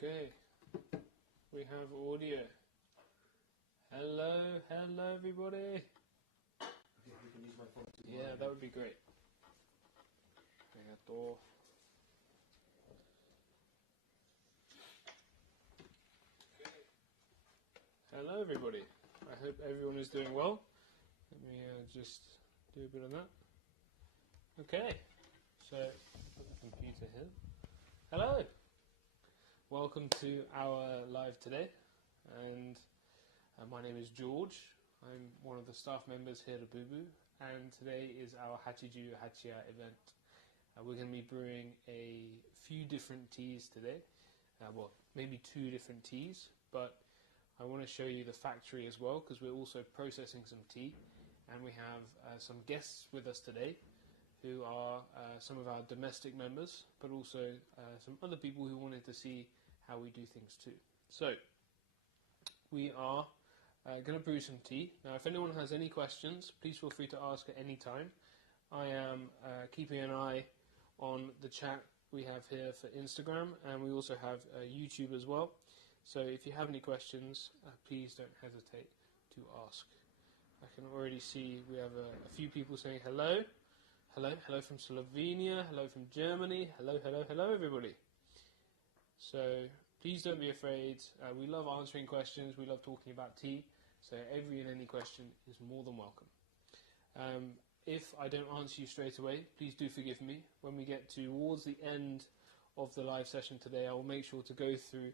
Okay, we have audio. Hello everybody. Okay, you can use my phone too. Yeah, that would be great. Arigato. Hello everybody. I hope everyone is doing well. Let me just do a bit of that. Okay, so put the computer here. Hello. Welcome to our live today, and my name is George. I'm one of the staff members here at Obubu, and today is our Hachiju Hachiya event. We're going to be brewing a few different teas today, well, maybe 2 different teas, but I want to show you the factory as well, because we're also processing some tea, and we have some guests with us today who are some of our domestic members, but also some other people who wanted to see how we do things too. So, we are going to brew some tea. Now, if anyone has any questions, please feel free to ask at any time. I am keeping an eye on the chat we have here for Instagram, and we also have YouTube as well. So if you have any questions, please don't hesitate to ask. I can already see we have a few people saying hello. Hello from Slovenia, hello from Germany, hello everybody. So please don't be afraid. We love answering questions, we love talking about tea, so every and any question is more than welcome. If I don't answer you straight away, please do forgive me. When we get towards the end of the live session today, I will make sure to go through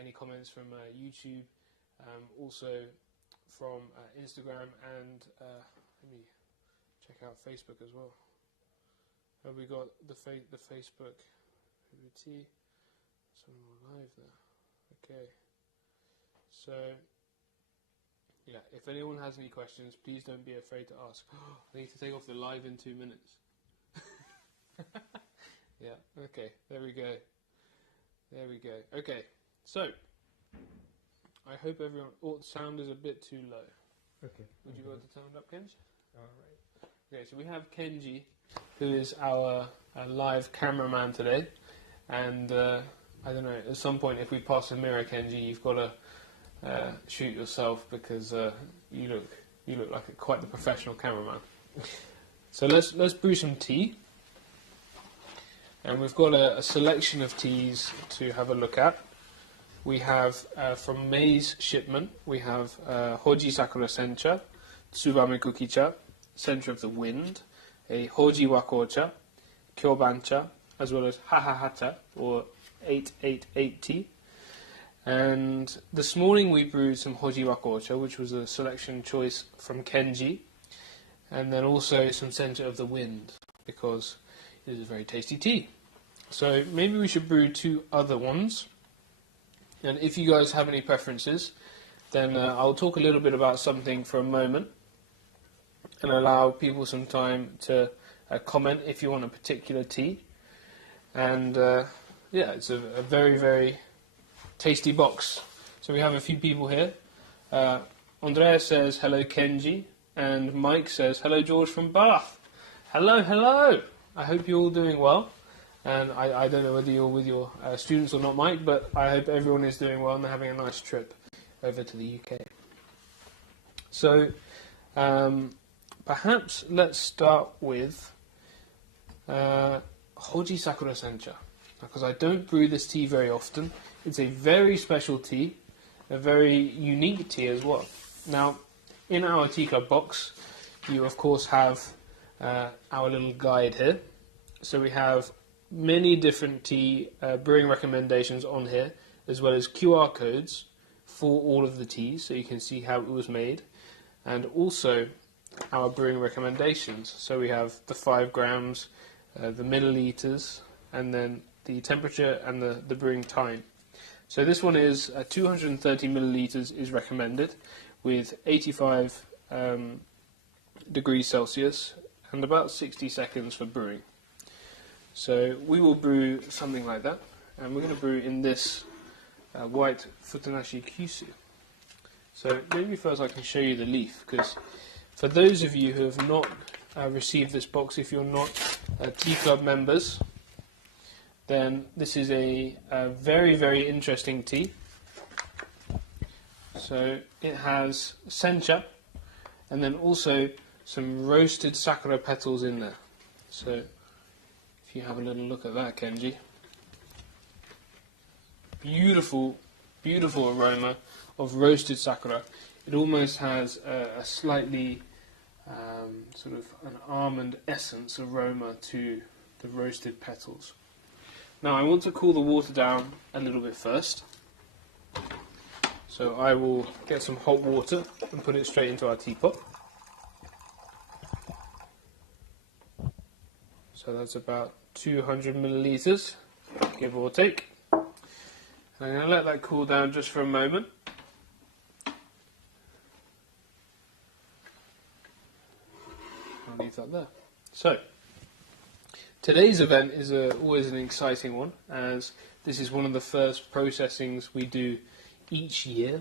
any comments from YouTube, also from Instagram, and let me check out Facebook as well. We got the Facebook tea. Some more live there. Okay. So, yeah, if anyone has any questions, please don't be afraid to ask. I need to take off the live in 2 minutes. Yeah, okay, there we go. Okay, so, I hope everyone... Oh, the sound is a bit too low. Okay. Would you go to sound up, Kenji? Alright. Okay, so we have Kenji, who is our live cameraman today, and I don't know, at some point if we pass a mirror, Kenji, you've got to shoot yourself, because you look like quite the professional cameraman. So let's brew some tea, and we've got a selection of teas to have a look at. We have from May's shipment, we have Hoji Sakura Sencha, Tsubame Kukicha, Center of the Wind, a Hoji Wakocha, Kyobancha, as well as Hahahacha, or 888 tea. And this morning we brewed some Hoji Wakocha, which was a selection choice from Kenji, and then also some Center of the Wind, because it is a very tasty tea. So maybe we should brew 2 other ones, and if you guys have any preferences, then I'll talk a little bit about something for a moment, and allow people some time to comment if you want a particular tea. And yeah, it's a very, very tasty box. So we have a few people here. Andrea says, hello Kenji, and Mike says, hello George from Bath. Hello. I hope you're all doing well. And I don't know whether you're with your students or not, Mike, but I hope everyone is doing well and they're having a nice trip over to the UK. So, perhaps let's start with Hoji Sakura Sencha, because I don't brew this tea very often. It's a very special tea, a very unique tea as well. Now, in our tea club box, you of course have our little guide here. So we have many different tea brewing recommendations on here, as well as QR codes for all of the teas, so you can see how it was made, and also our brewing recommendations. So we have the 5 grams, the milliliters, and then the temperature and the brewing time. So this one is 230 milliliters is recommended, with 85 degrees Celsius and about 60 seconds for brewing. So we will brew something like that, and we're going to brew in this white Futanashi Kyusu. So maybe first I can show you the leaf, because for those of you who have not received this box, if you're not tea club members, then this is a very, very interesting tea. So it has sencha, and then also some roasted sakura petals in there. So if you have a little look at that, Kenji. Beautiful, beautiful aroma of roasted sakura. It almost has a slightly sort of an almond essence aroma to the roasted petals. Now I want to cool the water down a little bit first. So I will get some hot water and put it straight into our teapot. So that's about 200 milliliters, give or take. I'm going to let that cool down just for a moment. I'll leave that there. So, today's event is always an exciting one, as this is one of the first processings we do each year.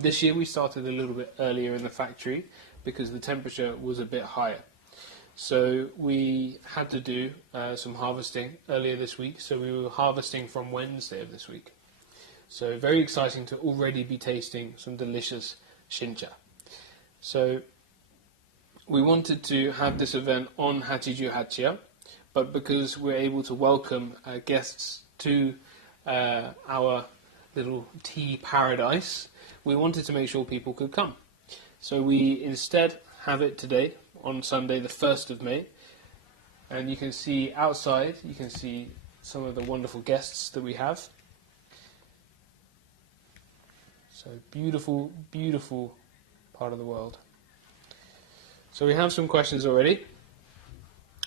This year we started a little bit earlier in the factory because the temperature was a bit higher. So we had to do some harvesting earlier this week, so we were harvesting from Wednesday of this week. So very exciting to already be tasting some delicious shincha. So we wanted to have this event on Hachijuhachiya, but because we're able to welcome guests to our little tea paradise, we wanted to make sure people could come. So we instead have it today on Sunday the 1st of May, and you can see outside, you can see some of the wonderful guests that we have. So beautiful, beautiful part of the world. So we have some questions already.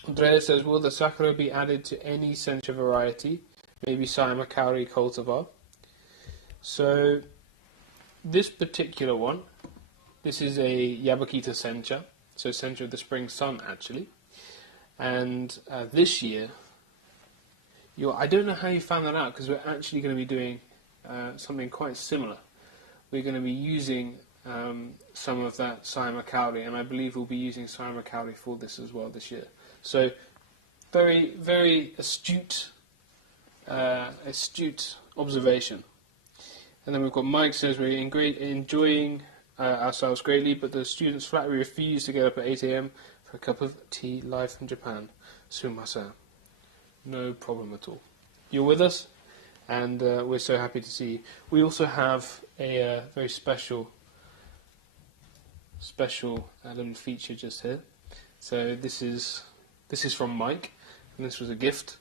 Andrea says, will the sakura be added to any sencha variety, maybe Sayama Kaori cultivar? So this particular one, this is a Yabakita sencha, so sencha of the spring sun actually. And this year, I don't know how you found that out, because we're actually going to be doing something quite similar. We're going to be using some of that Sayama Kaori, and I believe we'll be using Sayama Kaori for this as well this year. So very, very astute observation. And then we've got Mike says we're enjoying ourselves greatly, but the students flatly refuse to get up at 8 a.m. for a cup of tea live from Japan. Sumimasen. No problem at all. You're with us, and we're so happy to see you. We also have a very special little feature just here. So this is from Mike, and this was a gift,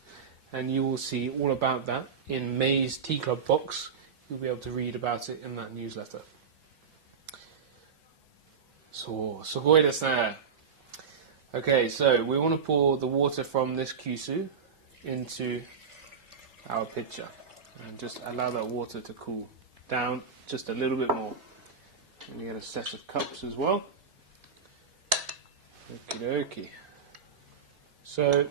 and you will see all about that in May's Tea Club box. You'll be able to read about it in that newsletter. So, sugoi desu ne. Okay, so we want to pour the water from this kyusu into our pitcher, and just allow that water to cool down just a little bit more. And we get a set of cups as well. Okie dokie. So,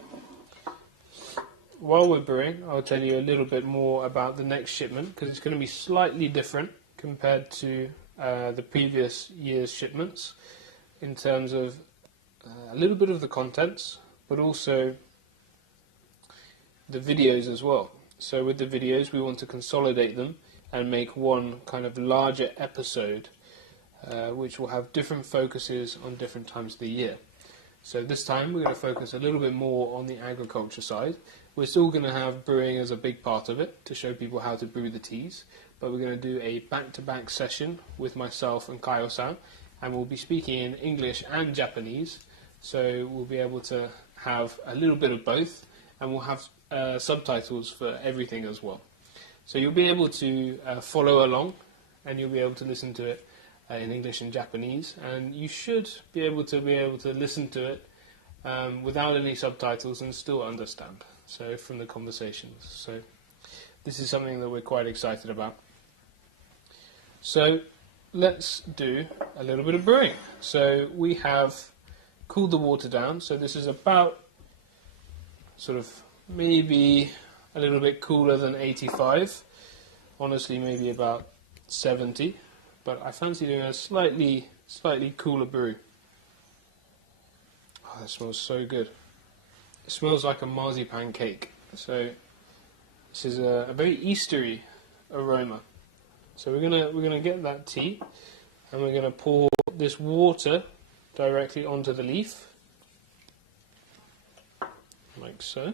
while we're brewing, I'll tell you a little bit more about the next shipment, because it's going to be slightly different compared to the previous year's shipments in terms of a little bit of the contents, but also the videos as well. So with the videos, we want to consolidate them and make one kind of larger episode, which will have different focuses on different times of the year. So this time we're going to focus a little bit more on the agriculture side. We're still going to have brewing as a big part of it to show people how to brew the teas, but we're going to do a back-to-back session with myself and Kaio-san, and we'll be speaking in English and Japanese, so we'll be able to have a little bit of both, and we'll have subtitles for everything as well. So you'll be able to follow along, and you'll be able to listen to it in English and Japanese, and you should be able to listen to it without any subtitles and still understand. So from the conversations. So this is something that we're quite excited about. So let's do a little bit of brewing. So we have cooled the water down. So this is about sort of maybe a little bit cooler than 85. Honestly, maybe about 70. But I fancy doing a slightly cooler brew. Oh, that smells so good. It smells like a marzipan cake. So This is a very Eastery aroma. So we're gonna get that tea, and we're gonna pour this water directly onto the leaf, like so.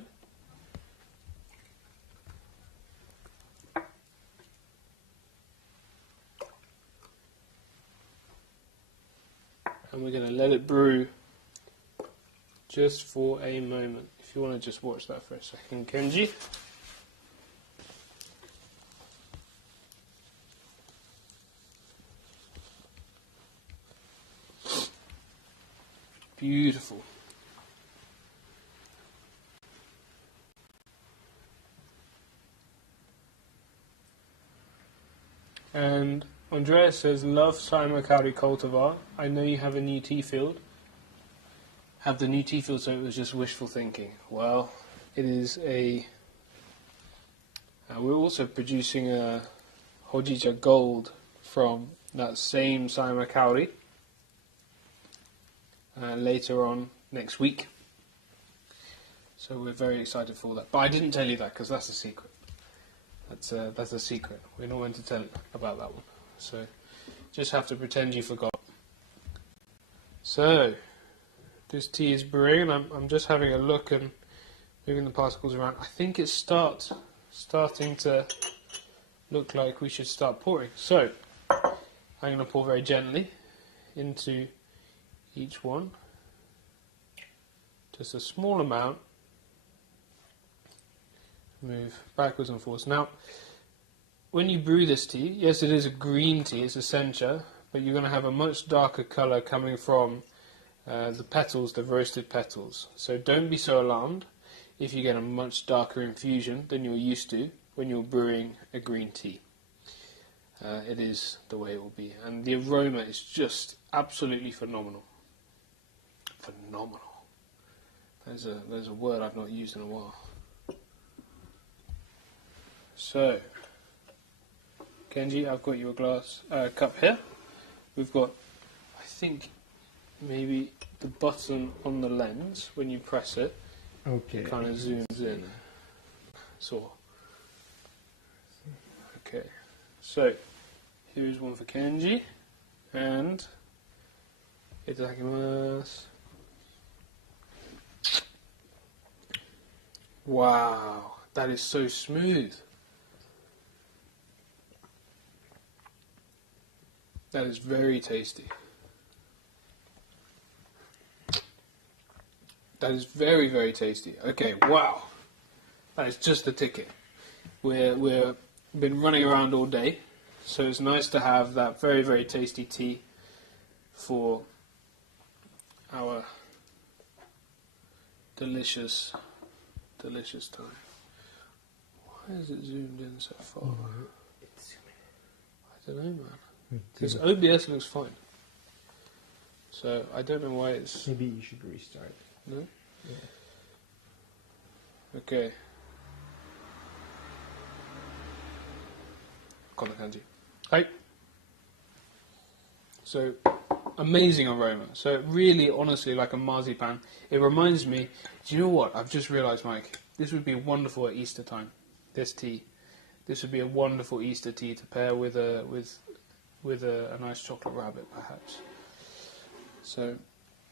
And we're going to let it brew just for a moment. If you want to just watch that for a second, Kenji. Beautiful. And Andrea says, love Seijuki cultivar. I know you have a new tea field. Have the new tea field, so it was just wishful thinking. Well, it is a... we're also producing a Hojicha Gold from that same Seijuki later on next week. So we're very excited for that. But I didn't tell you that because that's a secret. That's a secret. We're not going to tell about that one. So just have to pretend you forgot. So this tea is brewing, and I'm just having a look and moving the particles around. I think it's starting to look like we should start pouring. So I'm going to pour very gently into each one. Just a small amount. Move backwards and forwards. Now, when you brew this tea, yes, it is a green tea, it's a sencha, but you're going to have a much darker colour coming from the petals, the roasted petals. So don't be so alarmed if you get a much darker infusion than you're used to when you're brewing a green tea. It is the way it will be. And the aroma is just absolutely phenomenal. Phenomenal. There's a word I've not used in a while. So, Kenji, I've got your cup here. We've got, I think, maybe the button on the lens, when you press it, kind of zooms in. So, okay. So, here's one for Kenji, and itadakimasu. Wow, that is so smooth. That is very tasty. That is very, very tasty. Okay, wow. That is just the ticket. We've been running around all day, so it's nice to have that very, very tasty tea for our delicious, delicious time. Why is it zoomed in so far? I don't know, man. Because OBS looks fine. So I don't know why it's... Maybe you should restart. No? Yeah. Okay. Hi. So, amazing aroma. So really, honestly, like a marzipan. It reminds me, do you know what? I've just realised, Mike, this would be wonderful at Easter time. This tea. This would be a wonderful Easter tea to pair with a nice chocolate rabbit, perhaps. So,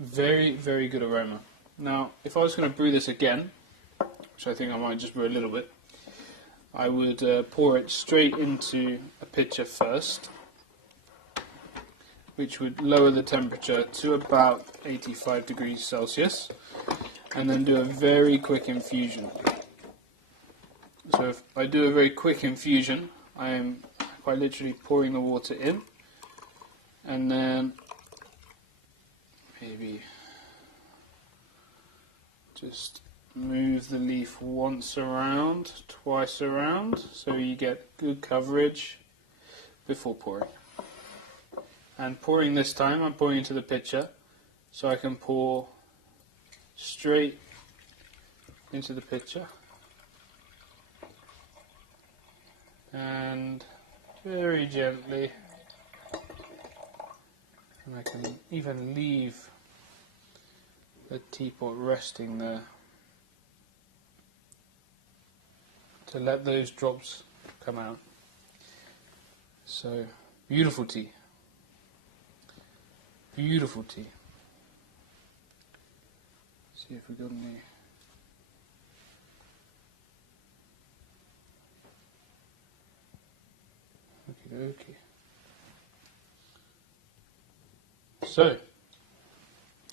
very, very good aroma. Now, if I was going to brew this again, which I think I might just brew a little bit, I would pour it straight into a pitcher first, which would lower the temperature to about 85 degrees Celsius, and then do a very quick infusion. So if I do a very quick infusion, I am quite literally pouring the water in, and then maybe just move the leaf once around, twice around, so you get good coverage before pouring. And pouring this time, I'm pouring into the pitcher, so I can pour straight into the pitcher. And very gently, and I can even leave the teapot resting there to let those drops come out. So, beautiful tea. Beautiful tea. See if we got any. Okay. So,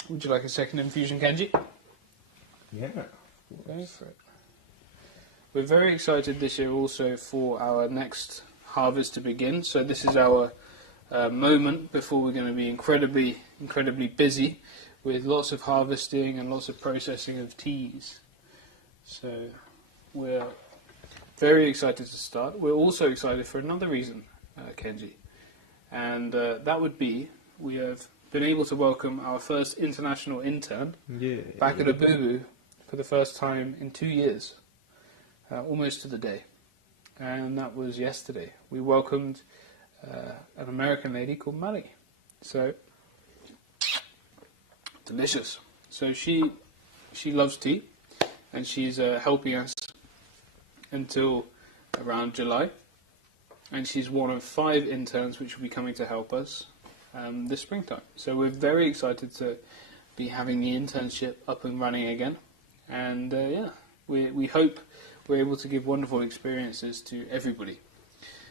would you like a second infusion, Kenji? Yeah. Go for it. We're very excited this year also for our next harvest to begin. So this is our moment before we're going to be incredibly busy with lots of harvesting and lots of processing of teas. So we're very excited to start. We're also excited for another reason, Kenji. And that would be we have been able to welcome our first international intern back at Obubu for the first time in 2 years, almost to the day. And that was yesterday. We welcomed an American lady called Mali. So, delicious. So she loves tea, and she's helping us until around July. And she's one of 5 interns which will be coming to help us this springtime. So we're very excited to be having the internship up and running again. And we hope we're able to give wonderful experiences to everybody.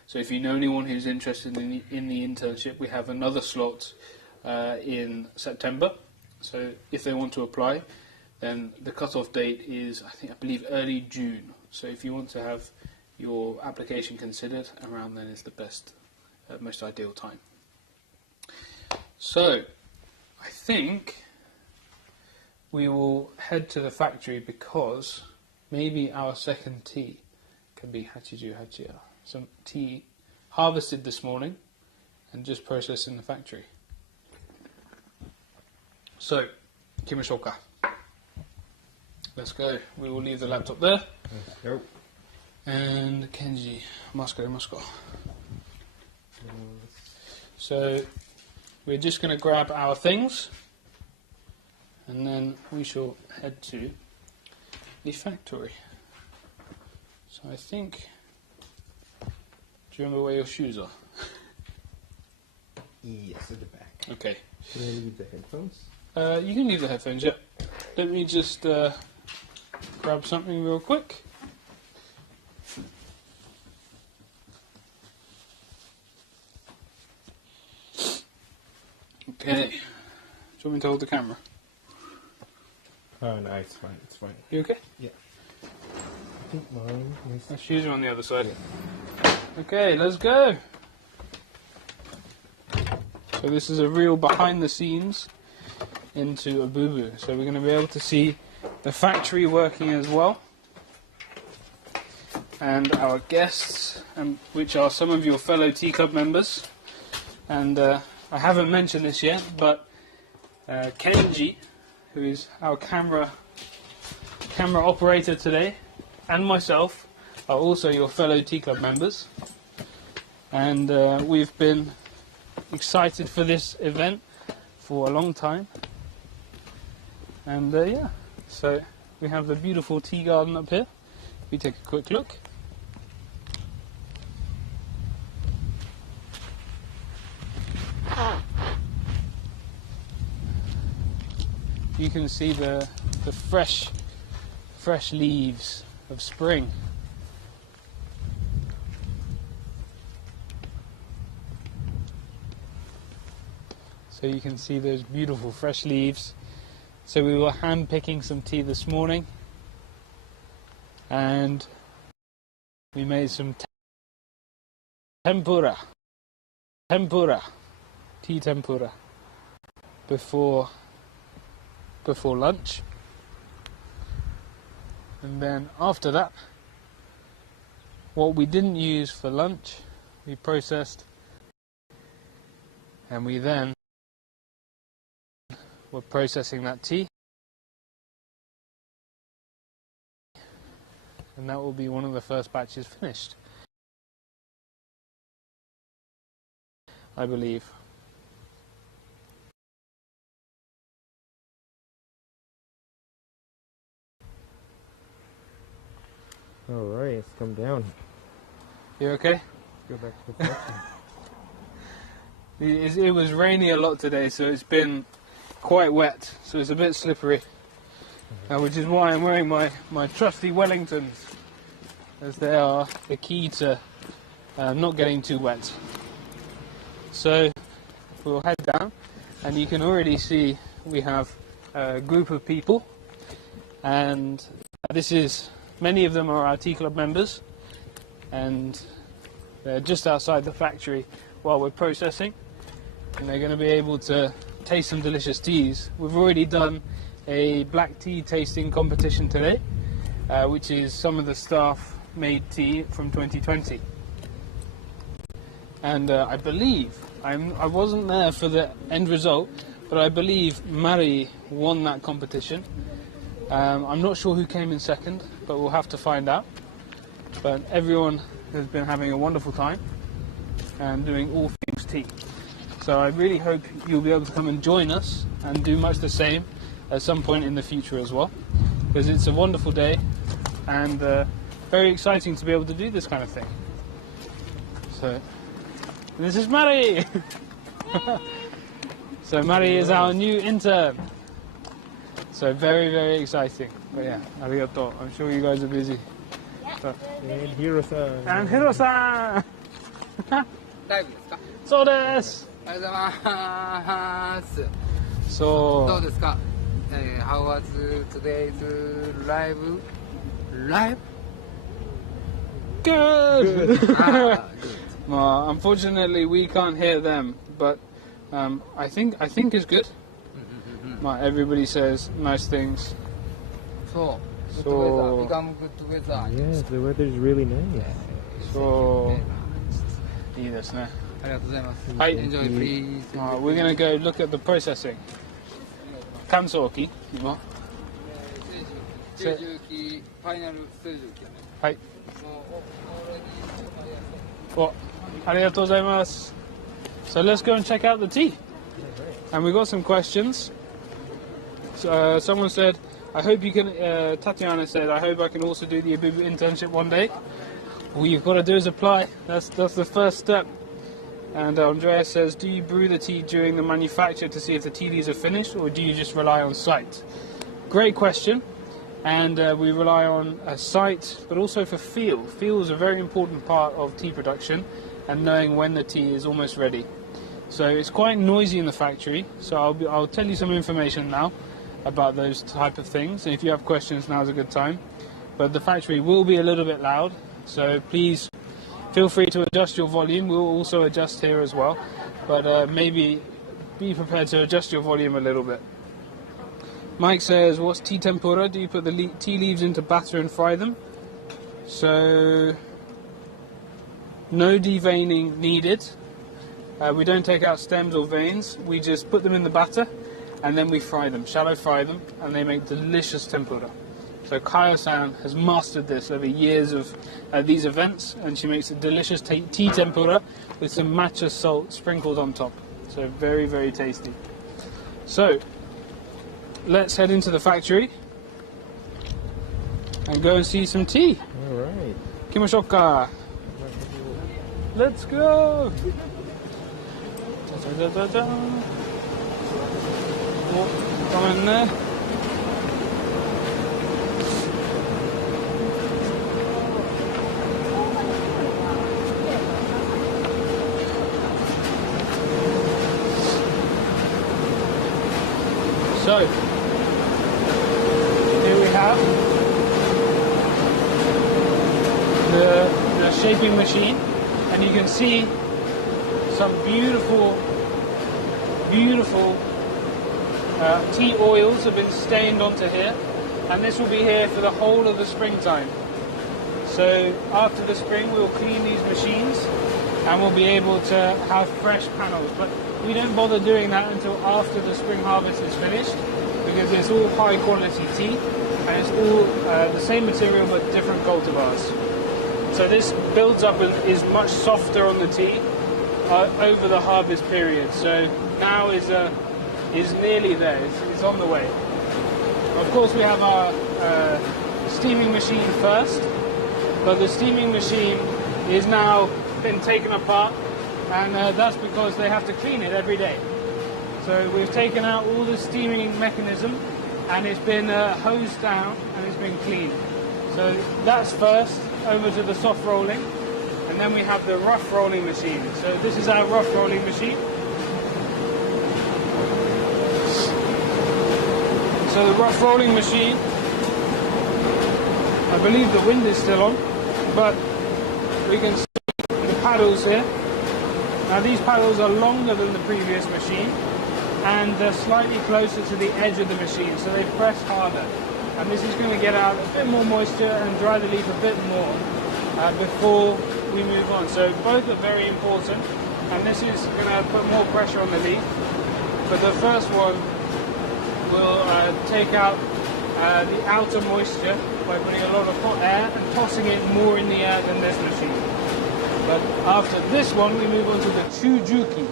So if you know anyone who's interested in the internship, we have another slot in September. So if they want to apply, then the cut-off date is, I believe, early June. So if you want to have your application considered, around then is the best, most ideal time. So I think we will head to the factory because maybe our second tea can be Hachiju Hachia. Some tea harvested this morning and just processed in the factory. So, Kimishouka. Let's go. We will leave the laptop there. Let's go. And Kenji, Moscow. So, we're just going to grab our things and then we shall head to the factory. So I think, do you remember where your shoes are? Yes, at the back. Okay. Should I leave the headphones? You can leave the headphones, yeah. Let me just grab something real quick. Okay. Do you want me to hold the camera? Oh, no, it's fine. It's fine. You okay? Yeah. I think mine is... My shoes are on the other side. Yeah. Okay, let's go. So this is a real behind the scenes into Obubu. So we're going to be able to see the factory working as well. And our guests, which are some of your fellow Tea Club members. And I haven't mentioned this yet, but Kenji, who is our camera operator today, and myself are also your fellow Tea Club members. And we've been excited for this event for a long time. And so we have the beautiful tea garden up here. We take a quick look. You can see the fresh leaves of spring. So you can see those beautiful fresh leaves. So we were hand picking some tea this morning, and we made some tempura, tea tempura before lunch. And then after that, what we didn't use for lunch, we processed, and we then were processing that tea. And that will be one of the first batches finished, I believe. Alright, let's come down. You okay? Go back to the factory. It was raining a lot today, so it's been quite wet, so it's a bit slippery. Which is why I'm wearing my trusty Wellingtons, as they are the key to not getting too wet. So we'll head down, and you can already see we have a group of people, and many of them are our tea club members, and they're just outside the factory while we're processing, and they're going to be able to taste some delicious teas. We've already done a black tea tasting competition today, which is some of the staff made tea from 2020. And I believe, I wasn't there for the end result, but I believe Mari won that competition. I'm not sure who came in second, but we'll have to find out. But everyone has been having a wonderful time and doing all things tea. So I really hope you'll be able to come and join us and do much the same at some point in the future as well, because it's a wonderful day and very exciting to be able to do this kind of thing. So this is Mari. So Mari is our new intern. So very, very exciting. But yeah, arigato. I'm sure you guys are busy. So. And Hiro-san. And Hiro-san. ライブですか？そうです。ありがとうございます。そう。どうですか？How was today's live? Live? Good. Good. Well, unfortunately, we can't hear them, but I think it's good. Everybody says nice things. So, good So- weather. Become good weather. Yeah, the weather's really nice. So, いいですね。ありがとうございます。はい。 Enjoy, please. We're gonna go look at the processing. 乾燥機今。Seijuki, final Seijuki. はい。 So, already, お、ありがとうございます。So let's go and check out the tea. And we got some questions. So, someone said, I hope you can, Tatiana said, I hope I can also do the Obubu internship one day. All you've got to do is apply. That's the first step. And Andrea says, do you brew the tea during the manufacture to see if the tea leaves are finished, or do you just rely on sight? Great question. And we rely on sight, but also for feel. Feel is a very important part of tea production and knowing when the tea is almost ready. So it's quite noisy in the factory, so I'll tell you some information now about those type of things. And if you have questions, now's a good time. But the factory will be a little bit loud, so please feel free to adjust your volume. We'll also adjust here as well, but maybe be prepared to adjust your volume a little bit. Mike says, what's tea tempura? Do you put the tea leaves into batter and fry them? So, no deveining needed. We don't take out stems or veins. We just put them in the batter and then we fry them, shallow fry them, and they make delicious tempura. So Kaya-san has mastered this over years of these events, and she makes a delicious tea tempura with some matcha salt sprinkled on top. So very, very tasty. So let's head into the factory and go and see some tea. Alright. Kimoshoka. Let's go. Oh, come in there. So, here we have the shaping machine, and you can see some beautiful tea oils have been stained onto here, and this will be here for the whole of the springtime. So after the spring we'll clean these machines and we'll be able to have fresh panels, but we don't bother doing that until after the spring harvest is finished, because it's all high quality tea and it's all the same material but different cultivars. So this builds up and is much softer on the tea over the harvest period. So now is nearly there, it's on the way. Of course we have our steaming machine first, but the steaming machine is now been taken apart, and that's because they have to clean it every day. So we've taken out all the steaming mechanism, and it's been hosed down and it's been cleaned. So that's first, over to the soft rolling, and then we have the rough rolling machine. So this is our rough rolling machine. So the rough rolling machine, I believe the wind is still on, but we can see the paddles here. Now these paddles are longer than the previous machine, and they're slightly closer to the edge of the machine, so they press harder. And this is going to get out a bit more moisture and dry the leaf a bit more before we move on. So both are very important, and this is going to put more pressure on the leaf. But the first one will take out the outer moisture by putting a lot of hot air and tossing it more in the air than this machine. But after this one, we move on to the Seijuki.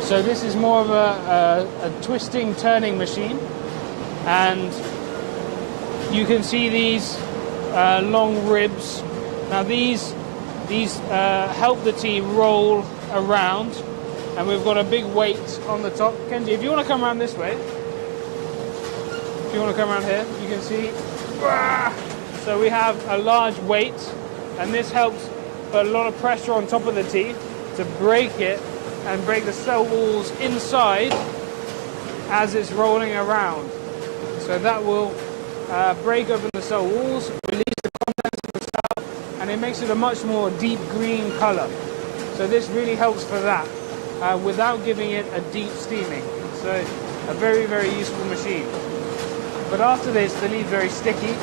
So this is more of a twisting, turning machine, and you can see these long ribs. Now these help the tea roll around, and we've got a big weight on the top. Kenji, if you want to come around this way, if you want to come around here, you can see. So we have a large weight, and this helps put a lot of pressure on top of the tea to break it and break the cell walls inside as it's rolling around. So that will break open the cell walls, release the contents of the cell, and it makes it a much more deep green color. So this really helps for that, without giving it a deep steaming. So a very, very useful machine. But after this, the leaf is very sticky,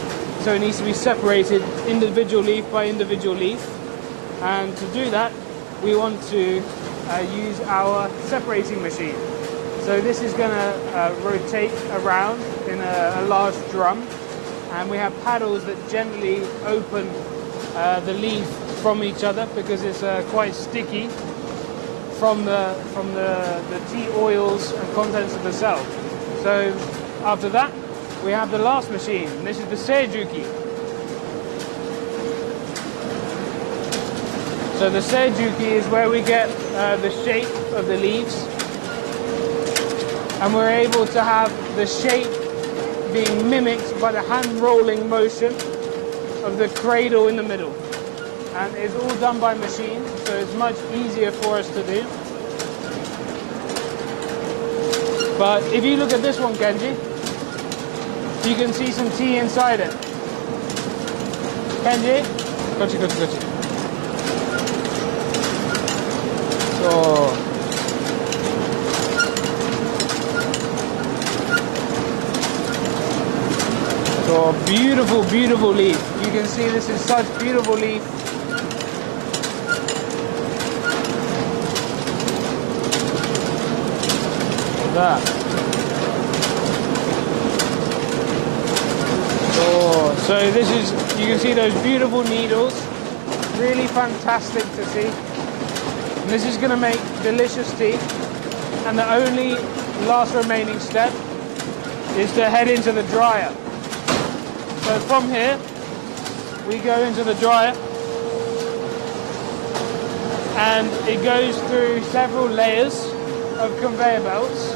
so it needs to be separated individual leaf by individual leaf. And to do that, we want to use our separating machine. So this is going to rotate around in a large drum, and we have paddles that gently open the leaf from each other because it's quite sticky from the tea oils and contents of the cell. So after that, we have the last machine, and this is the Seijuki. So the Seijuki is where we get the shape of the leaves, and we're able to have the shape being mimicked by the hand rolling motion of the cradle in the middle. And it's all done by machine, so it's much easier for us to do. But if you look at this one, Kenji, you can see some tea inside it. Kenji? Kochi, kochi, kochi. So beautiful, beautiful leaf. You can see this is such beautiful leaf. That. So this is, you can see those beautiful needles. Really fantastic to see. And this is going to make delicious tea. And the only last remaining step is to head into the dryer. So from here, we go into the dryer, and it goes through several layers of conveyor belts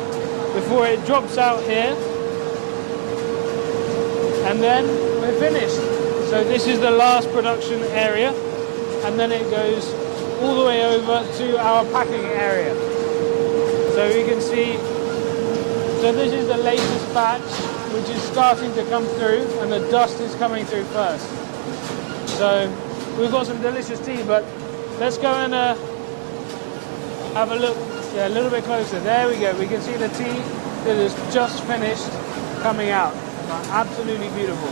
before it drops out here, and then we're finished. So this is the last production area, and then it goes all the way over to our packing area. So you can see, so this is the latest batch, which is starting to come through, and the dust is coming through first. So we've got some delicious tea, but let's go and have a look, a little bit closer. There we go. We can see the tea that is just finished coming out. Absolutely beautiful.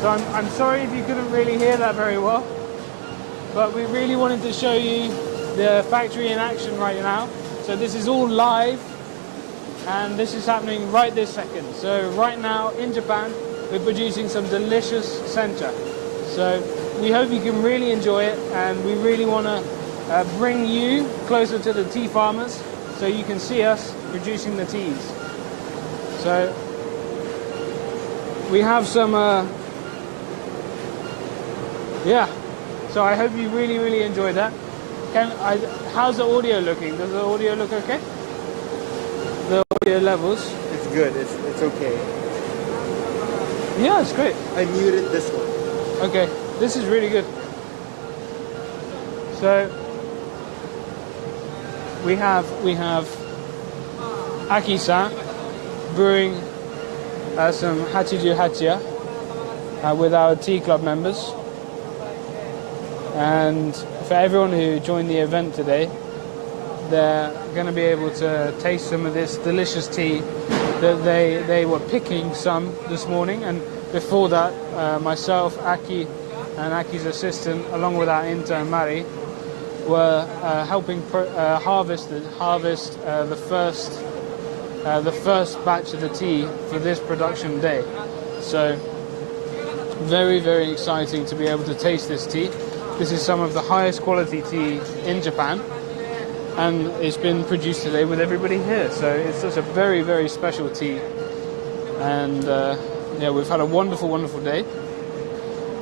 So I'm sorry if you couldn't really hear that very well, but we really wanted to show you the factory in action right now. So this is all live, and this is happening right this second. So right now in Japan, we're producing some delicious sencha. So we hope you can really enjoy it, and we really want to bring you closer to the tea farmers so you can see us producing the teas. So we have some Yeah. So I hope you really, really enjoyed that. How's the audio looking? Does the audio look okay? The audio levels? It's good. It's okay. Yeah, it's great. I muted this one. Okay, this is really good. So we have Aki-san brewing some Hachiju Hachiya with our tea club members. And for everyone who joined the event today, they're going to be able to taste some of this delicious tea that they were picking some this morning. And before that, myself, Aki, and Aki's assistant, along with our intern Mari, were helping harvest the first batch of the tea for this production day. So very, very exciting to be able to taste this tea. This is some of the highest quality tea in Japan, and it's been produced today with everybody here. So it's just a very, very special tea. And yeah, we've had a wonderful, wonderful day.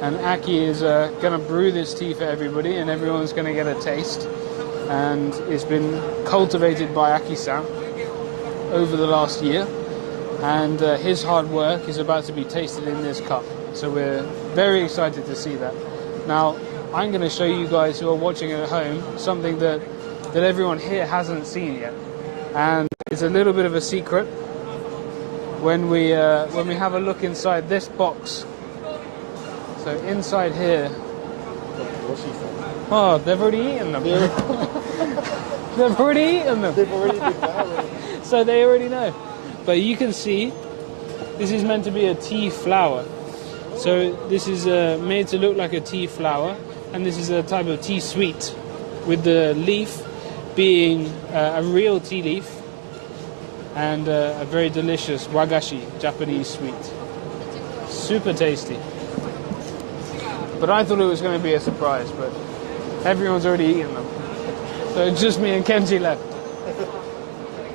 And Aki is going to brew this tea for everybody, and everyone's going to get a taste. And it's been cultivated by Aki-san over the last year, and his hard work is about to be tasted in this cup. So we're very excited to see that. Now, I'm going to show you guys who are watching at home something that everyone here hasn't seen yet, and it's a little bit of a secret. When we have a look inside this box, so inside here, oh, they've already eaten them. They've already eaten them. They've already devoured. So they already know. But you can see, this is meant to be a tea flower. So this is made to look like a tea flower, and this is a type of tea sweet, with the leaf being a real tea leaf, and a very delicious wagashi, Japanese sweet. Super tasty. But I thought it was going to be a surprise, but everyone's already eaten them. So it's just me and Kenji left.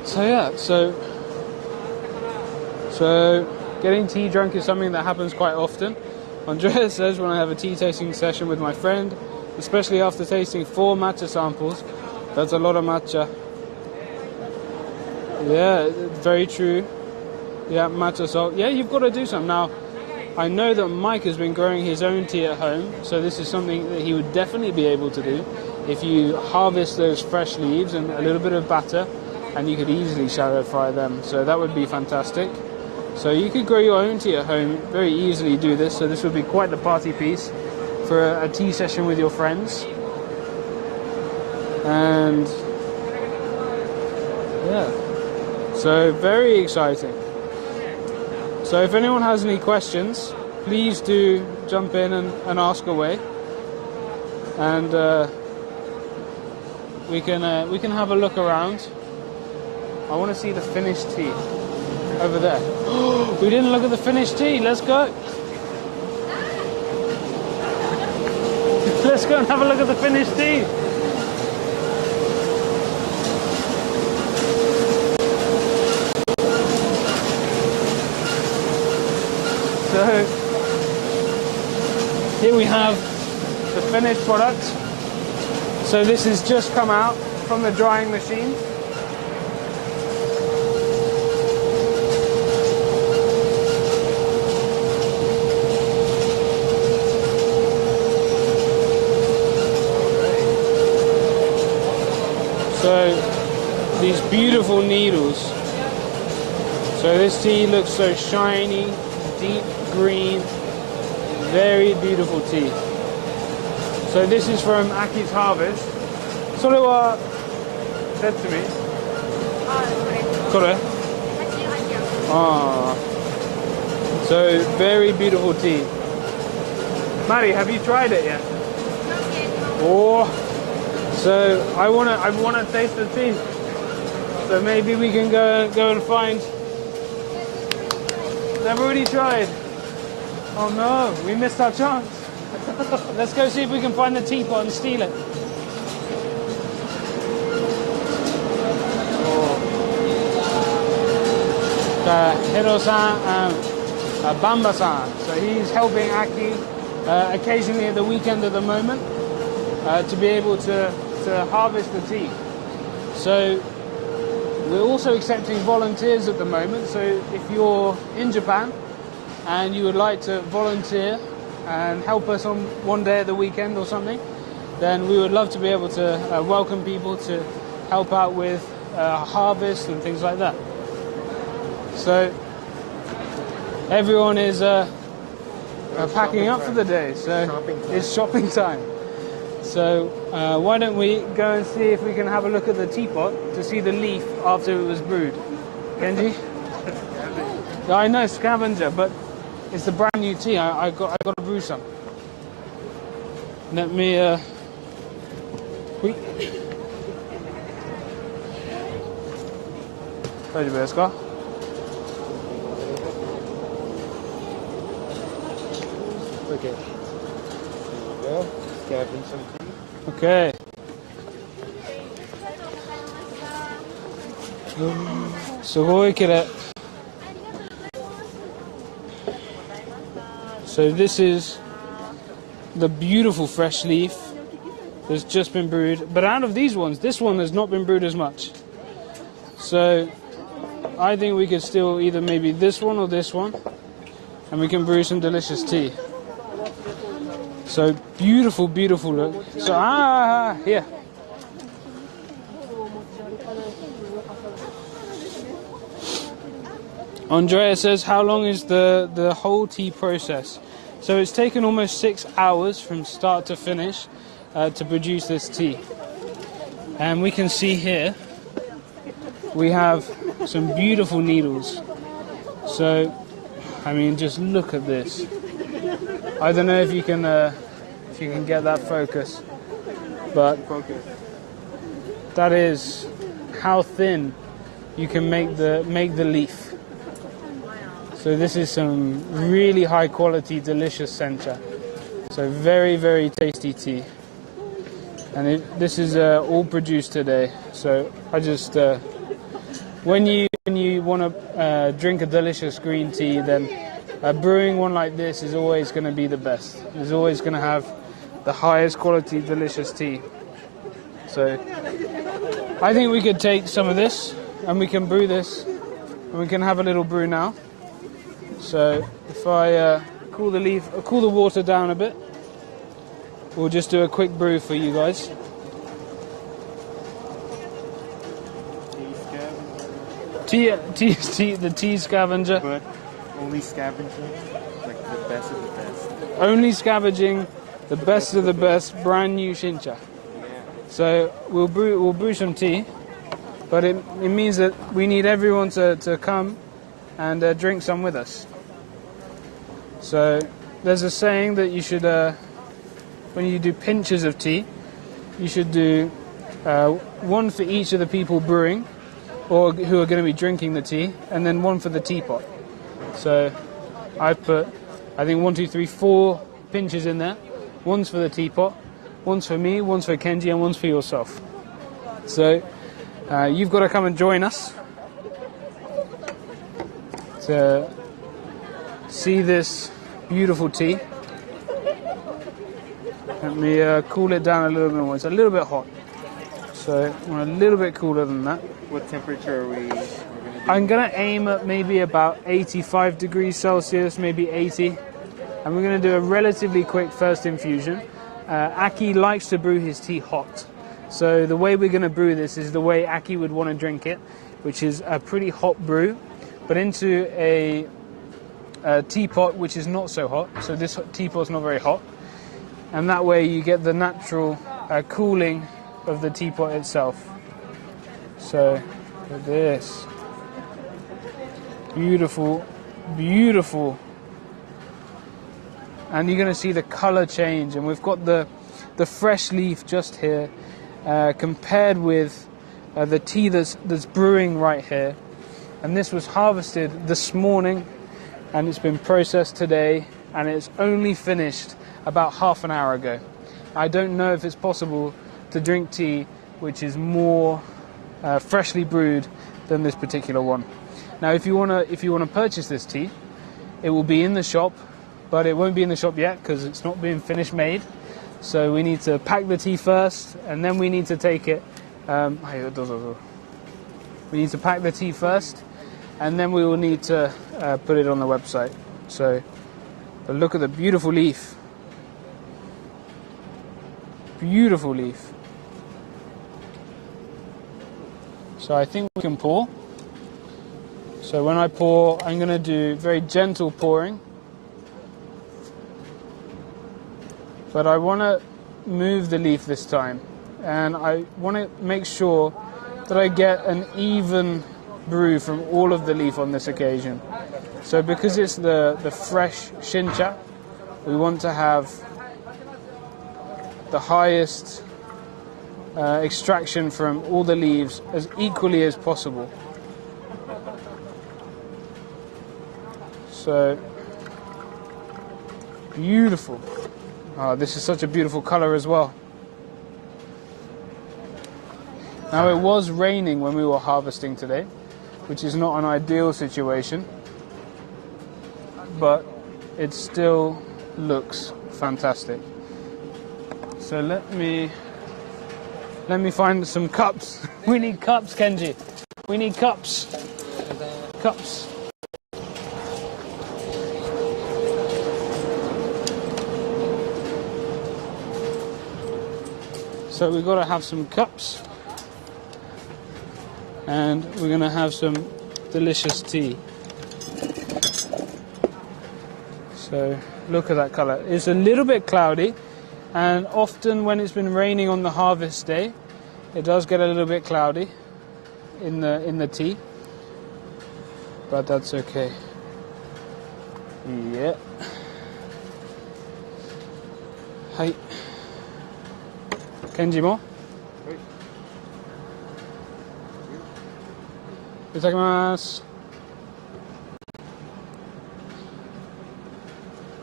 So yeah, so getting tea drunk is something that happens quite often. Andrea says when I have a tea tasting session with my friend, especially after tasting 4 matcha samples, that's a lot of matcha. Yeah, very true. Yeah, matcha salt. Yeah, you've got to do something. Now, I know that Mike has been growing his own tea at home, so this is something that he would definitely be able to do. If you harvest those fresh leaves and a little bit of batter, and you could easily shallow fry them, so that would be fantastic. So you could grow your own tea at home, very easily do this, so this would be quite the party piece for a tea session with your friends. And yeah, so very exciting. So if anyone has any questions, please do jump in and ask away, and we can have a look around. I want to see the finished tea over there. We didn't look at the finished tea. Let's go. Let's go and have a look at the finished tea. So here we have the finished product. So this has just come out from the drying machine. So these beautiful needles. So this tea looks so shiny, deep green, very beautiful tea. So this is from Aki's harvest. それは Setsumi? これ? Ah. So very beautiful tea. Mari, have you tried it yet? Oh. So I wanna taste the tea. So maybe we can go and find. They've already tried. Oh no, we missed our chance. Let's go see if we can find the teapot and steal it. Hiro-san and Bamba-san. So he's helping Aki occasionally at the weekend at the moment to be able to harvest the tea. So we're also accepting volunteers at the moment. So if you're in Japan and you would like to volunteer and help us on one day at the weekend or something, then we would love to be able to welcome people to help out with harvest and things like that. So everyone is packing up for the day, so it's shopping time. So why don't we go and see if we can have a look at the teapot to see the leaf after it was brewed. Kenji? I know, scavenger, but it's the brand new tea. I got to brew some. Let me. Okay. There you go. Scavenge some tea. Okay. So this is the beautiful fresh leaf that's just been brewed. But out of these ones, this one has not been brewed as much. So I think we could still either maybe this one or this one, and we can brew some delicious tea. So beautiful, beautiful look. So here. Andrea says, how long is the whole tea process? So it's taken almost 6 hours from start to finish to produce this tea. And we can see here, we have some beautiful needles. So, I mean, just look at this. I don't know if you can get that focus, but that is how thin you can make the leaf. So this is some really high quality, delicious sencha. So very, very tasty tea. And this is all produced today. So I just, when you want to drink a delicious green tea, then brewing one like this is always going to be the best. It's always going to have the highest quality, delicious tea. So I think we could take some of this and we can brew this, and we can have a little brew now. So if I cool the water down a bit, we'll just do a quick brew for you guys. The tea scavenger. But only scavenging, like the best of the best. Only scavenging the best of the best, brand new shincha. Yeah. So we'll brew some tea, but it means that we need everyone to come and drink some with us. So there's a saying that you should, when you do pinches of tea, you should do one for each of the people brewing, or who are going to be drinking the tea, and then one for the teapot. So I put, I think 1, 2, 3, 4 pinches in there. One's for the teapot, one's for me, one's for Kenji, and one's for yourself. So you've got to come and join us to see this beautiful tea. Let me cool it down a little bit more. It's a little bit hot, so I want a little bit cooler than that. What temperature are we going to do? I'm going to aim at maybe about 85 degrees Celsius, maybe 80. And we're going to do a relatively quick first infusion. Aki likes to brew his tea hot. So the way we're going to brew this is the way Aki would want to drink it, which is a pretty hot brew, but into a teapot which is not so hot. So this teapot's not very hot. And that way you get the natural cooling of the teapot itself. So look at this. Beautiful, beautiful. And you're going to see the color change. And we've got the fresh leaf just here compared with the tea that's brewing right here. And this was harvested this morning and it's been processed today and it's only finished about half an hour ago. I don't know if it's possible to drink tea which is more freshly brewed than this particular one. Now if you want to purchase this tea, it will be in the shop, but it won't be in the shop yet because it's not being finished made. So we need to pack the tea first, and then we need to take it. We need to pack the tea first, and then we will need to put it on the website. So, but look at the beautiful leaf. Beautiful leaf. So I think we can pour. So when I pour, I'm going to do very gentle pouring. But I want to move the leaf this time. And I want to make sure that I get an even brew from all of the leaf on this occasion. So because it's the fresh Shincha, we want to have the highest extraction from all the leaves as equally as possible. So beautiful. Oh, this is such a beautiful color as well. Now it was raining when we were harvesting today, which is not an ideal situation, but it still looks fantastic. So let me find some cups. We need cups, Kenji. We need cups. Cups. So we've got to have some cups, and we're going to have some delicious tea. So look at that color. It's a little bit cloudy, and often when it's been raining on the harvest day, it does get a little bit cloudy in the tea, but that's okay. Yeah. Hi. Kenji mo? Itadakimasu.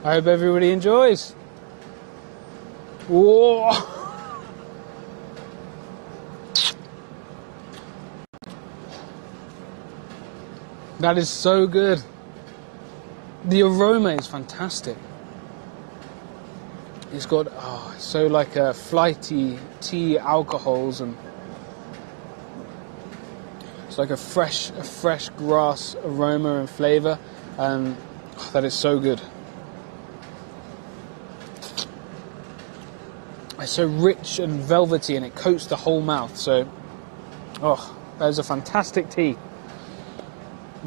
I hope everybody enjoys. Whoa! That is so good. The aroma is fantastic. It's got so like a flighty tea alcohols, and it's like a fresh grass aroma and flavour, and that is so good. It's so rich and velvety, and it coats the whole mouth. So, that is a fantastic tea.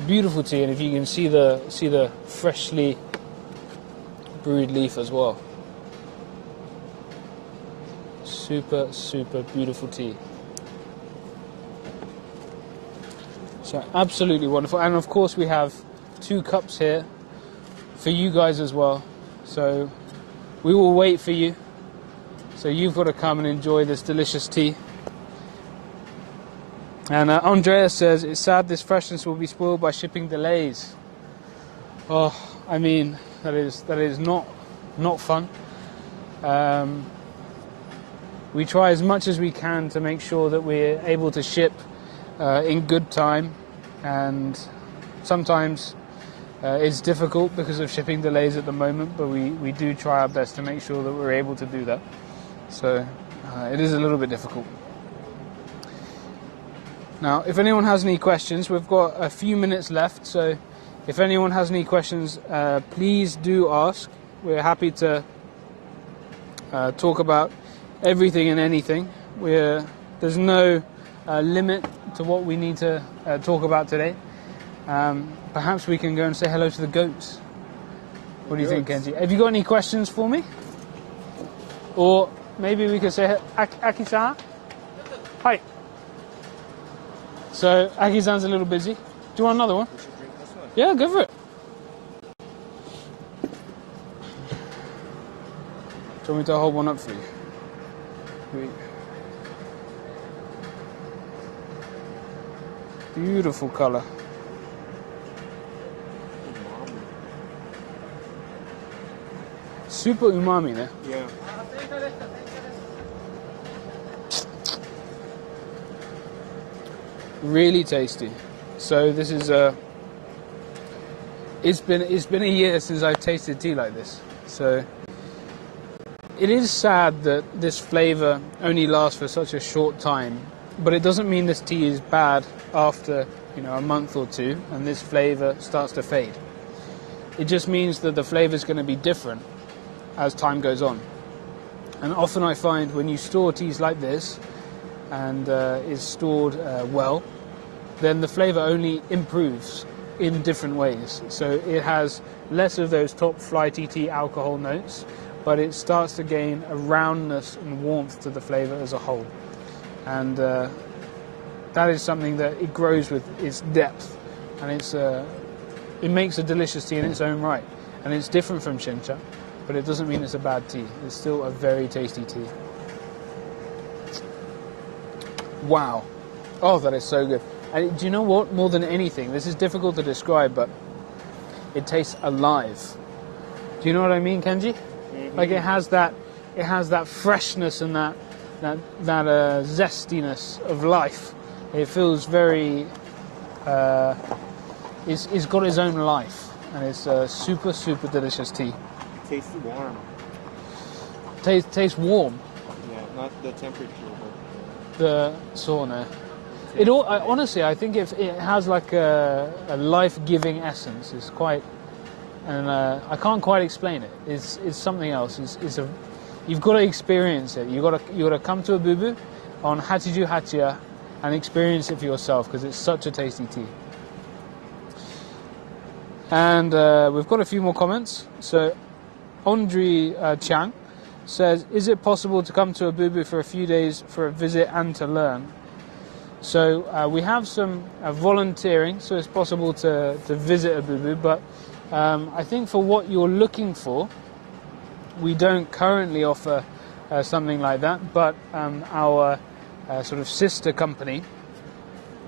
Beautiful tea, and if you can see the freshly brewed leaf as well. Super, super beautiful tea. So absolutely wonderful. And of course we have 2 cups here for you guys as well. So we will wait for you. So you've got to come and enjoy this delicious tea. And Andrea says, it's sad this freshness will be spoiled by shipping delays. Oh, I mean, that is not fun. We try as much as we can to make sure that we're able to ship in good time, and sometimes it's difficult because of shipping delays at the moment, but we do try our best to make sure that we're able to do that. So it is a little bit difficult. Now, if anyone has any questions, we've got a few minutes left, so if anyone has any questions, please do ask. We're happy to talk about everything and anything. There's no limit to what we need to talk about today. Perhaps we can go and say hello to the goats. What do you think, Kenji? Have you got any questions for me? Or maybe we could say Aki-san? Hi. So Aki-san's a little busy. Do you want another one? We should drink this one. Yeah, go for it. Do you want me to hold one up for you? Beautiful color. Super umami, né? Yeah. Really tasty. So this is It's been a year since I've tasted tea like this, so it is sad that this flavour only lasts for such a short time, but it doesn't mean this tea is bad after a month or two and this flavour starts to fade. It just means that the flavour is going to be different as time goes on. And often I find when you store teas like this and is stored well, then the flavour only improves in different ways. So it has less of those top flighty tea alcohol notes, but it starts to gain a roundness and warmth to the flavour as a whole. And that is something that it grows with its depth, and it makes a delicious tea in its own right. And it's different from Shincha, but it doesn't mean it's a bad tea. It's still a very tasty tea. Wow. Oh, that is so good. And do you know what? More than anything, this is difficult to describe, but it tastes alive. Do you know what I mean, Kenji? Mm-hmm. Like it has that freshness and that zestiness of life. It feels very. It's got its own life, and it's a super delicious tea. Tastes warm. Tastes warm. Yeah, not the temperature, but the sauna. Honestly, I think it has like a life-giving essence. It's quite, and I can't quite explain it. It's something else. You've got to experience it. You've got to come to Obubu on Hachiju Hachiya and experience it for yourself, because it's such a tasty tea. And we've got a few more comments. So Andre Chang says, is it possible to come to Obubu for a few days for a visit and to learn? So we have some volunteering, so it's possible to visit Obubu, but I think for what you're looking for, we don't currently offer something like that, but our sort of sister company,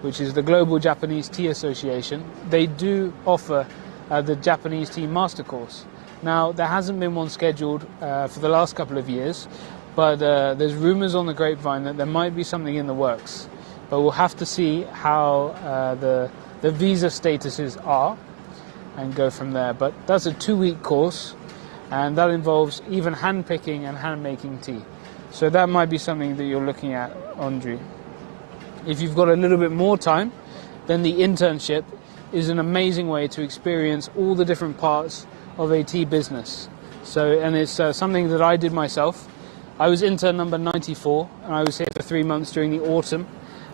which is the Global Japanese Tea Association, they do offer the Japanese Tea Master Course. Now, there hasn't been one scheduled for the last couple of years, but there's rumours on the grapevine that there might be something in the works. But we'll have to see how the visa statuses are and go from there. But that's a 2-week course, and that involves even hand-picking and hand-making tea. So that might be something that you're looking at, Andre. If you've got a little bit more time, then the internship is an amazing way to experience all the different parts of a tea business. So, and it's something that I did myself. I was intern number 94, and I was here for 3 months during the autumn,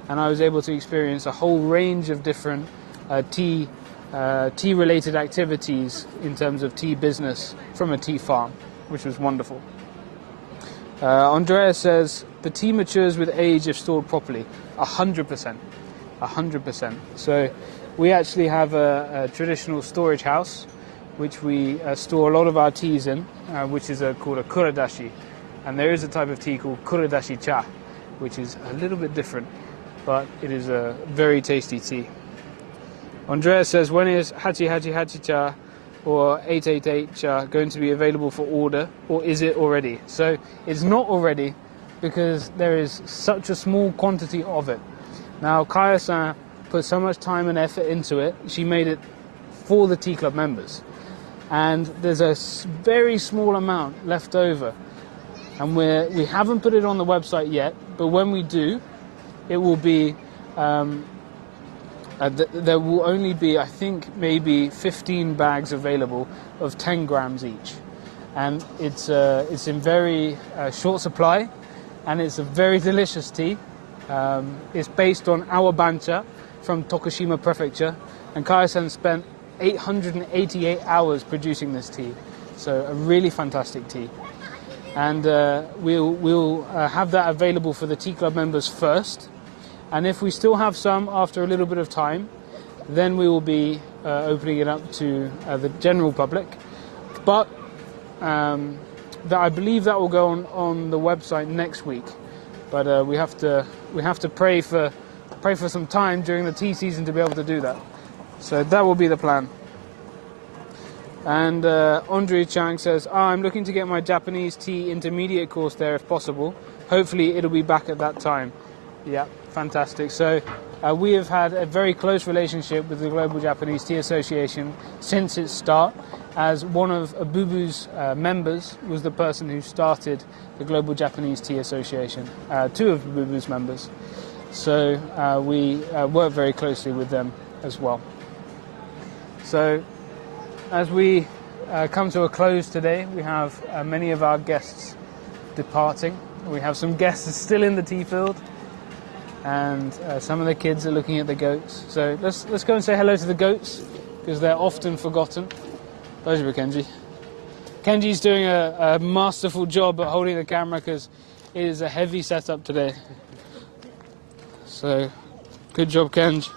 and I was able to experience a whole range of different tea-related activities in terms of tea business from a tea farm, which was wonderful. Andrea says, the tea matures with age if stored properly. 100%. 100%. So we actually have a traditional storage house, which we store a lot of our teas in, which is called a kuradashi. And there is a type of tea called kuradashi cha, which is a little bit different, but it is a very tasty tea. Andrea says, when is Hachi Hachi Hachi cha or 888 cha going to be available for order, or is it already? So it's not already, because there is such a small quantity of it. Now, Kaya-san put so much time and effort into it, she made it for the tea club members. And there's a very small amount left over. And we haven't put it on the website yet, but when we do, it will be, there will only be, I think, maybe 15 bags available of 10 grams each. And it's in very short supply, and it's a very delicious tea. It's based on our bancha from Tokushima Prefecture, and Kaya-san spent 888 hours producing this tea. So a really fantastic tea. And we'll have that available for the tea club members first. And if we still have some after a little bit of time, then we will be opening it up to the general public. But I believe that will go on the website next week. But we have to pray for some time during the tea season to be able to do that. So that will be the plan. And Andre Chang says, I'm looking to get my Japanese tea intermediate course there if possible. Hopefully it'll be back at that time. Yeah. fantastic. So we have had a very close relationship with the Global Japanese Tea Association since its start, as one of Obubu's members was the person who started the Global Japanese Tea Association, two of Obubu's members. So we work very closely with them as well. So as we come to a close today, we have many of our guests departing. We have some guests still in the tea field, and some of the kids are looking at the goats. So let's go and say hello to the goats, because they're often forgotten. Daijoubu, Kenji. Kenji's doing a masterful job at holding the camera, because it is a heavy setup today. So good job, Kenji.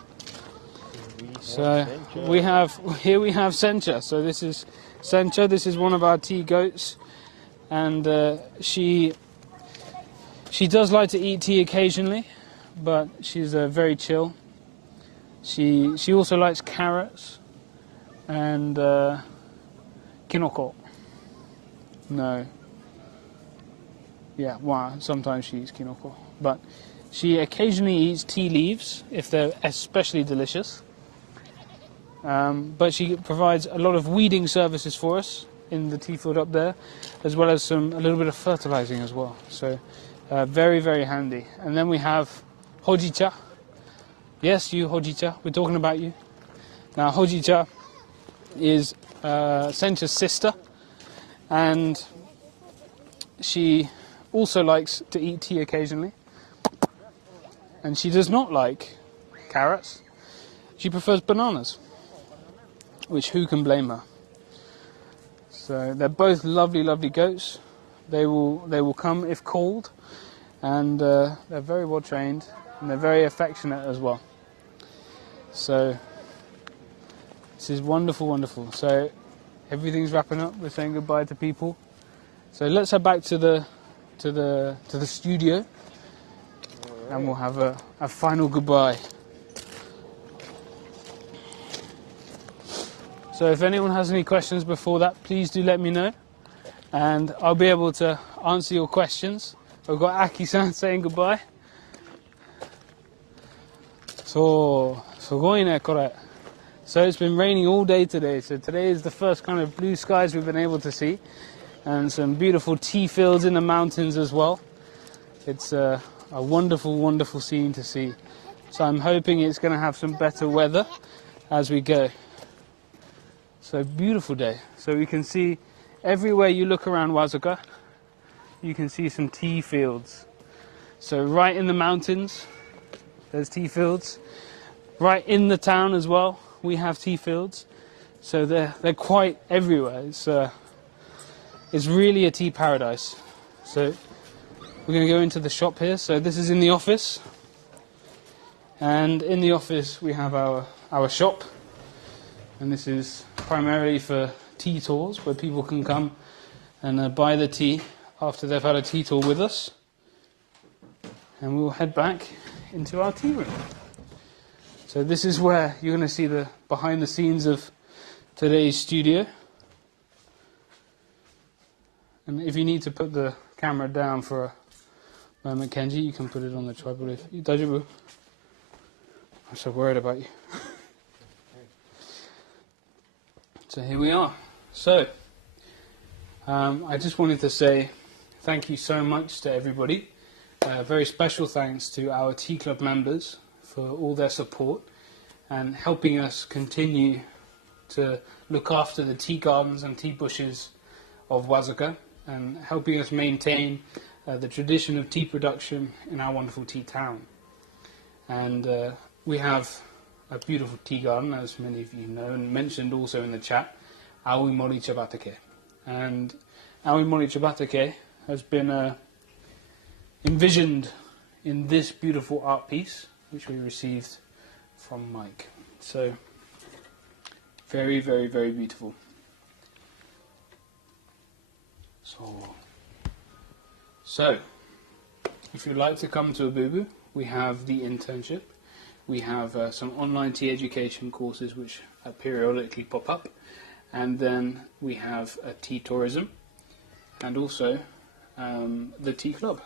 So we have Sencha. So this is Sencha. This is one of our tea goats, and she does like to eat tea occasionally, but she's very chill. She also likes carrots and kinoko. No. Yeah, well, sometimes she eats kinoko, but she occasionally eats tea leaves if they're especially delicious. But she provides a lot of weeding services for us in the tea field up there, as well as a little bit of fertilizing as well. So very, very handy. And then we have Hojicha. Yes, you, Hojicha. We're talking about you. Now, Hojicha is Sencha's sister, and she also likes to eat tea occasionally. And she does not like carrots. She prefers bananas, which who can blame her? So they're both lovely, lovely goats. They will come if called, and they're very well trained, and they're very affectionate as well. So this is wonderful, wonderful. So everything's wrapping up. We're saying goodbye to people. So let's head back to the studio, and we'll have a final goodbye. So if anyone has any questions before that, please do let me know, and I'll be able to answer your questions. We've got Aki-san saying goodbye. So it's been raining all day today, so today is the first kind of blue skies we've been able to see, and some beautiful tea fields in the mountains as well. It's a wonderful, wonderful scene to see. So I'm hoping it's going to have some better weather as we go. So beautiful day. So we can see everywhere you look around Wazuka, you can see some tea fields. So right in the mountains, there's tea fields. Right in the town as well, we have tea fields. So they're quite everywhere. It's really a tea paradise. So we're going to go into the shop here. So this is in the office, and in the office we have our shop. And this is primarily for tea tours, where people can come and buy the tea after they've had a tea tour with us. And we'll head back into our tea room. So this is where you're going to see the behind the scenes of today's studio. And if you need to put the camera down for a moment, Kenji, you can put it on the tripod. If you Daijoubu. I'm so worried about you. So here we are. So I just wanted to say thank you so much to everybody. Very special thanks to our Tea Club members for all their support and helping us continue to look after the tea gardens and tea bushes of Wazuka, and helping us maintain the tradition of tea production in our wonderful tea town. And we have a beautiful tea garden, as many of you know, and mentioned also in the chat, Aoi Moricha Batake. And Aoi Moricha Batake has been envisioned in this beautiful art piece, which we received from Mike. So, very, very, very beautiful. So, if you'd like to come to Obubu, we have the internship. We have some online tea education courses which periodically pop up. And then we have tea tourism, and also the tea club.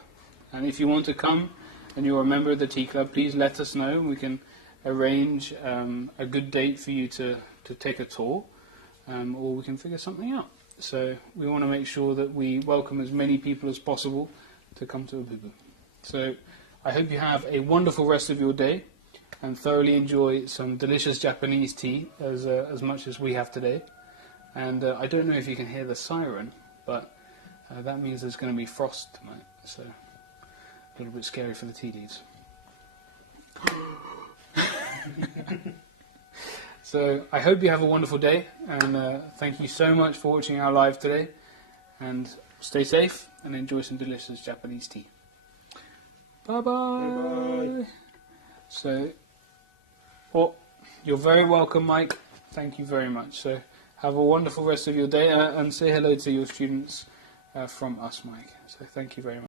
And if you want to come and you're a member of the tea club, please let us know, and we can arrange a good date for you to take a tour, or we can figure something out. So we want to make sure that we welcome as many people as possible to come to Obubu. So I hope you have a wonderful rest of your day and thoroughly enjoy some delicious Japanese tea as much as we have today. And I don't know if you can hear the siren, but that means there's going to be frost tonight, so a little bit scary for the tea leaves. So I hope you have a wonderful day, and thank you so much for watching our live today, and stay safe and enjoy some delicious Japanese tea. Bye bye. So, you're very welcome, Mike. Thank you very much. So have a wonderful rest of your day, and say hello to your students from us, Mike. So thank you very much.